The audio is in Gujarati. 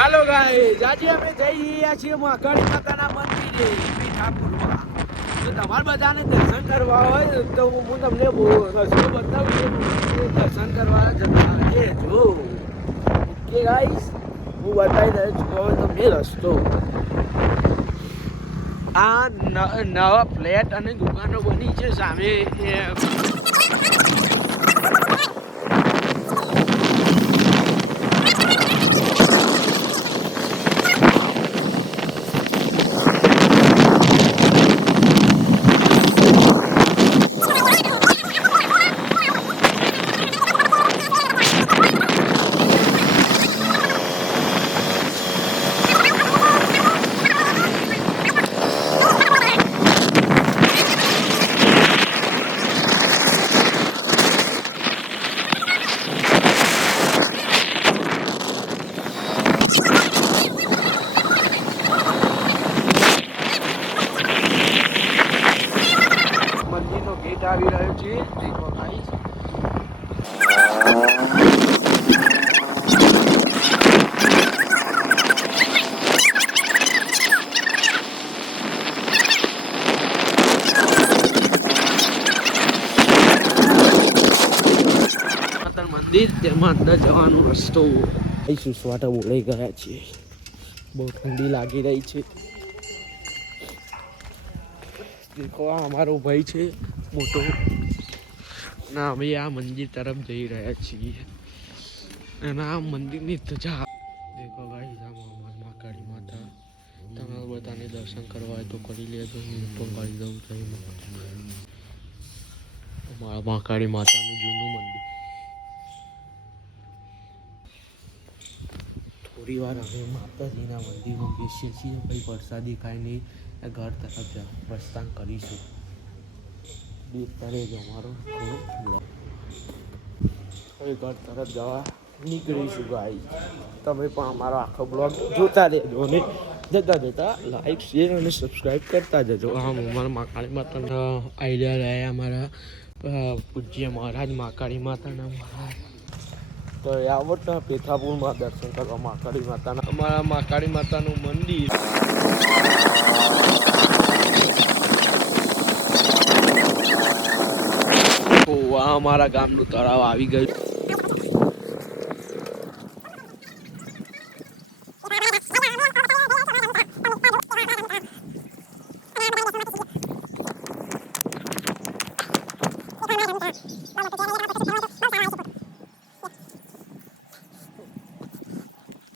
હાલો ગાઈસ, આજે અમે જઈ રહ્યા છીએ મહાકાળી માતાના મંદિરે મીઠાપુરમાં. તો તમારે બધાને દર્શન કરવા હોય તો હું તમને રસ્તો બતાવું છું. દર્શન કરવા જતા જો ઓકે ગાઈસ, હું બતાવી રહ્યો છું હવે તમને રસ્તો. આ નવા ફ્લેટ અને દુકાનો બની છે સામે. ગેટ આવી રહ્યો છે, દેખો ગાઈસ. મંદિર તેમાં અંદર જવાનો રસ્તો. સુસવાટા બોલાઈ ગયા છે, બહુ ઠંડી લાગી રહી છે. દેખો આ અમારો ભાઈ છે મોટો, ના અમે આ મંદિર તરફ જઈ રહ્યા છીએ. અને આ મંદિરની ધજા દેખો ભાઈ, મહાકાળી માતા. તમે બધાને દર્શન કરવા હોય તો કરી લેજો. હું પણ કરી દઉં છું. મહાકાળી માતાનું જૂનું મંદિર. થોડી વાર અમે માતાજીના મંદિરમાં બેસીએ છીએ, પછી પ્રસાદી ખાઈને ઘર તરફ પ્રસ્થાન કરીશું. દેખતા જ અમારો બ્લોગ. હવે ઘર તરફ જવા નીકળીશું ગાઈસ. તમે પણ અમારો આખો બ્લોગ જોતા રહેજો અને જતા જતા લાઈક, શેર અને સબસ્ક્રાઈબ કરતા જજો. હા, અમારા મહાકાળી માતાના આઈડિયા રહ્યા અમારા પૂજ્ય મહારાજ મહાકાળી માતાના મહારાજ. તો આવો તો પેથાપુરમાં દર્શન કરવા મહાકાળી માતાના, અમારા મહાકાળી માતાનું મંદિર. અમારા ગામનું તળાવ આવી ગયું.